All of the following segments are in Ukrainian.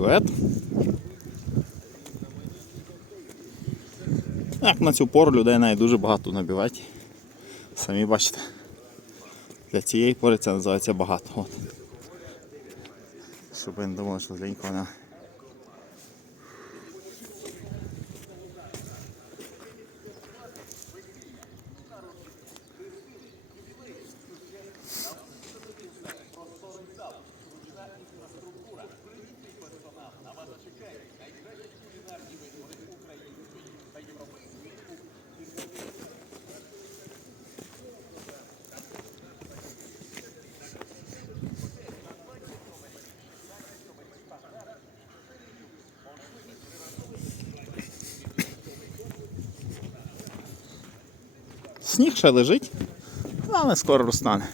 бювет. Як на цю пору людей навіть дуже багато на. Самі бачите. Для цієї пори це називається багато. От. Щоб ви не думали, що зленько вона. Сніг ще лежить, але скоро розтане.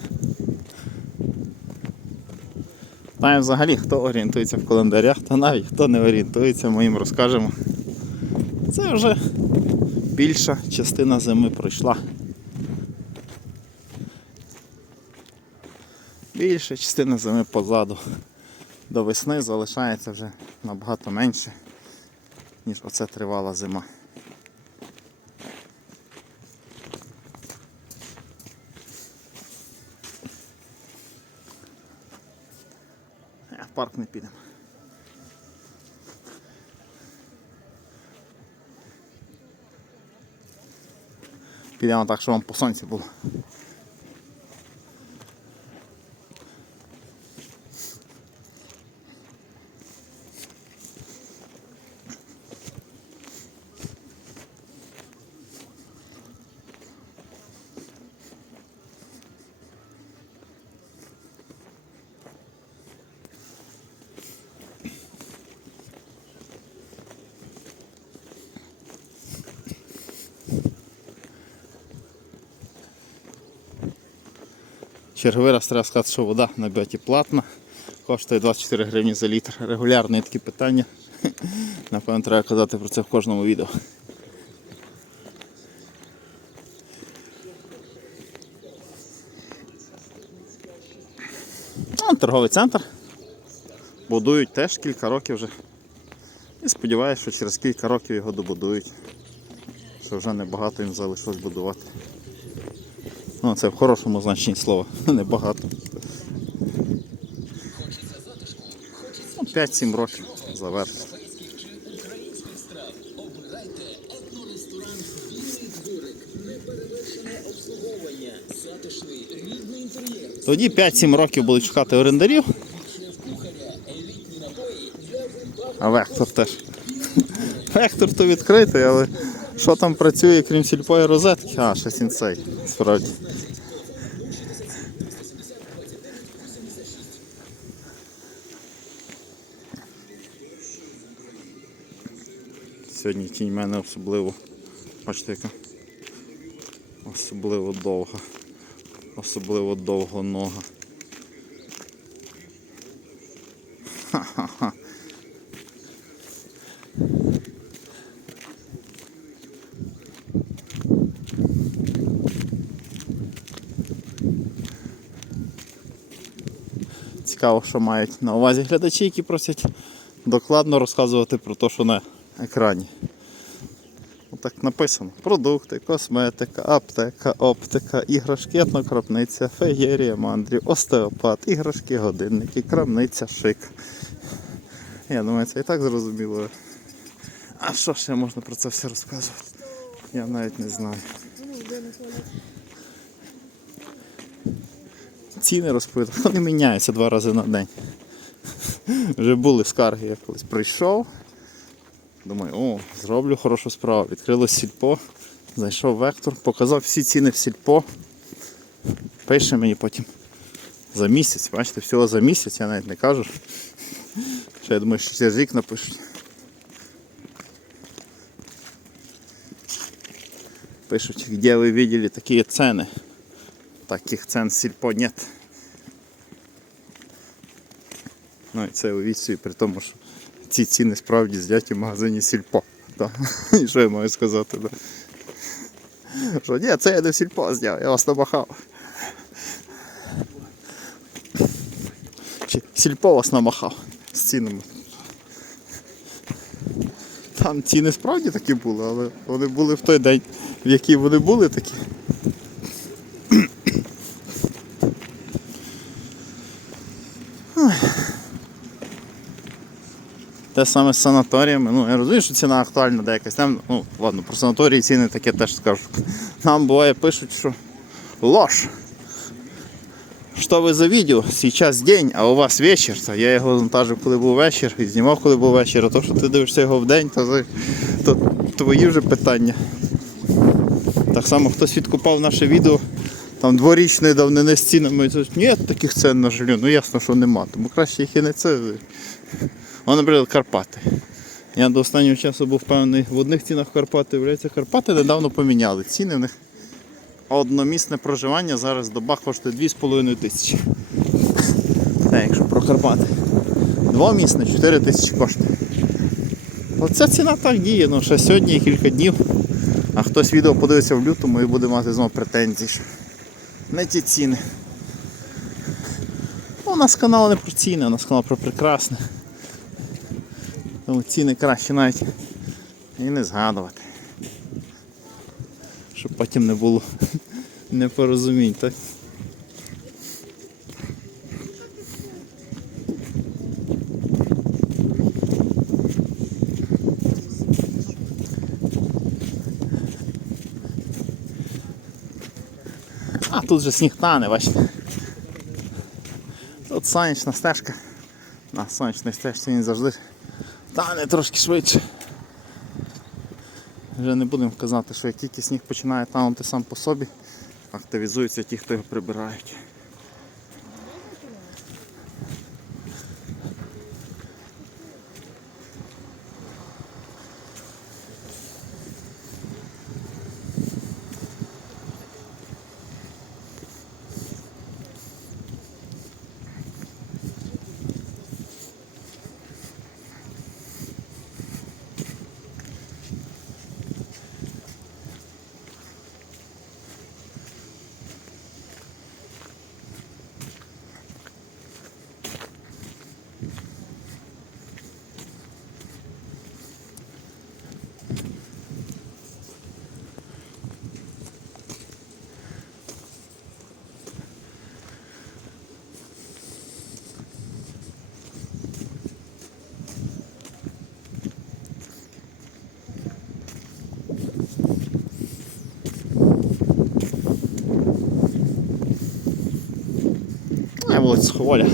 Знаємо взагалі, хто орієнтується в календарях, та навіть хто не орієнтується, ми їм розкажемо. Це вже більша частина зими пройшла. Більша частина зими позаду. До весни залишається вже набагато менше, ніж оце тривала зима. Парк не підемо. Підемо так, щоб вам по сонці було. Черговий раз треба сказати, що вода на біоті платна. Коштує 24 гривні за літр. Регулярне такі питання. Напевно, треба казати про це в кожному відео. Вон торговий центр. Будують теж кілька років вже. І сподіваюся, що через кілька років його добудують. Що вже небагато їм залишилось будувати. Ну, це в хорошому значенні слова, небагато. Ну, 5-7 років завершить. Тоді 5-7 років будуть шукати орендарів. А вектор теж. Вектор то відкритий, але що там працює, крім сільпої розетки? А, ще сінцей, справді. Сьогодні тінь мене особливо. Бачите, яка особливо довга. Особливо довго нога. Ха-ха-ха. Цікаво, що мають на увазі глядачі, які просять докладно розказувати про те, що на екрані. Отак написано. Продукти, косметика, аптека, оптика, іграшки, етнокропниця, феєрія, мандрів, остеопат, іграшки, годинники, крамниця, шик. Я думаю, це і так зрозуміло. А що ще можна про це все розказувати? Я навіть не знаю. Ціни розповідав, вони міняються два рази на день. Вже були скарги, я колись прийшов. Думаю, о, зроблю хорошу справу. Відкрилось сільпо, зайшов вектор, показав всі ціни в сільпо. Пише мені потім за місяць, бачите, всього за місяць, я навіть не кажу. Що я думаю, що через рік напишуть. Пишуть, де ви видели такі ціни. Таких цен сільпо нет. Ну і це у відсі при тому, що ці ціни справді зняті в магазині Сільпо. Да. І що я маю сказати? Да? Що ні, це я не в Сільпо зняв, я вас намахав. Чи Сільпо вас намахав з цінами. Там ціни справді такі були, але вони були в той день, в який вони були такі. Те саме з санаторіями. Ну, я розумію, що ціна актуальна де якась. Там, ну, ладно, про санаторії ціни таке теж скажу. Нам буває пишуть, що ложь. Що ви за відео? Сейчас день, а у вас вечір. Та я його завантажив, коли був вечір, і знімав, коли був вечір. А то, що ти дивишся його в день, то, то твої вже питання. Так само хтось відкупав наше відео там дворічної давнини з цінами. Ні, таких цен на жилье. Ну ясно, що нема. Тому краще їх і не це. О, наприклад, Карпати. Я до останнього часу був впевнений в одних цінах Карпати. Виявляється, Карпати недавно поміняли. Ціни в них одномісне проживання зараз доба коштує 2,5 тисячі. Так, якщо про Карпати. Двомісне 4 тисячі коштує. Оця ціна так діє, ну ще сьогодні кілька днів. А хтось відео подивиться в лютому і буде мати знову претензії. що Не ті ціни. Ну, у нас канал не про ціни, у нас канал про прекрасне. Тому ціни краще навіть і не згадувати. Щоб потім не було непорозумінь, так? А тут же сніг тане, бачите. Тут сонячна стежка. На сонячній стежці він завжди тане трошки швидше. Вже не будемо казати, що як тільки сніг починає танути сам по собі, активізуються ті, хто його прибирають. А вулиця Хволя.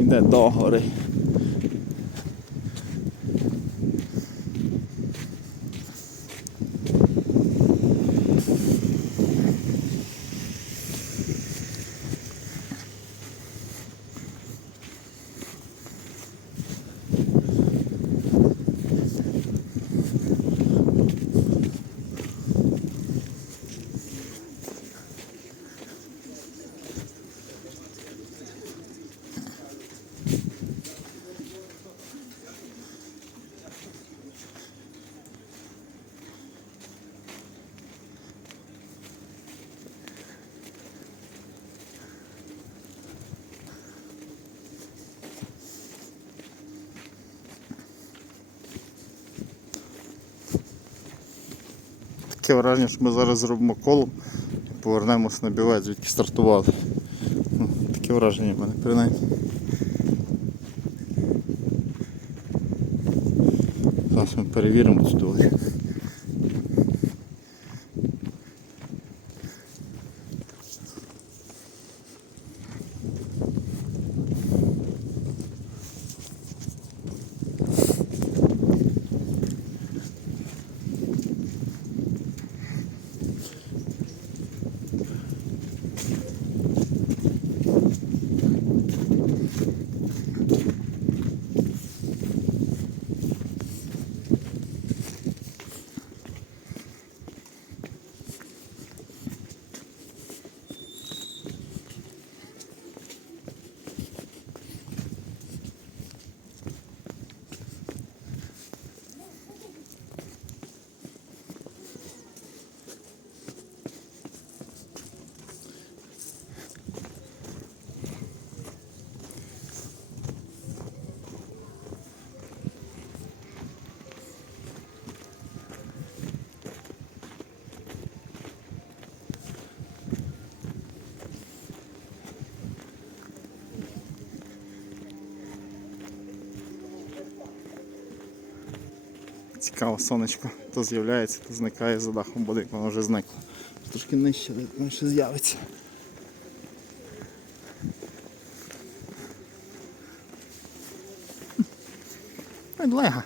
Йде до гори. Таке враження, що ми зараз зробимо коло і повернемось на білет, звідки стартували. Ну, Таке враження в мене принаймні. Зараз ми перевіримо цю Цікаво, сонечко то з'являється, то зникає за дахом будинку, воно вже зникло. Трошки нижче, воно з'явиться. Медлега.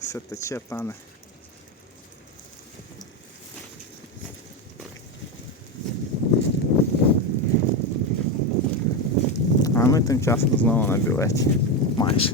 Все тече, тане. А ми тим часом знову на білеті. Майже.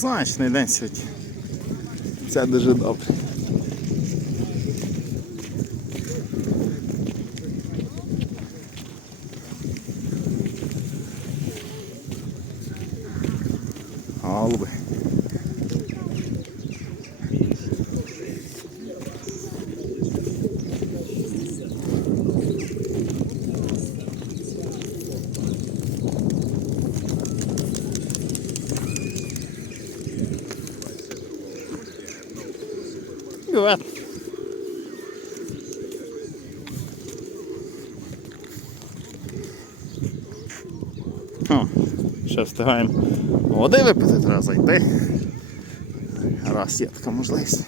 Сонячний день сьогодні. Це дуже добре. Голуби. Привет. О, ще встигаємо води випити, треба зайти. Раз можливість.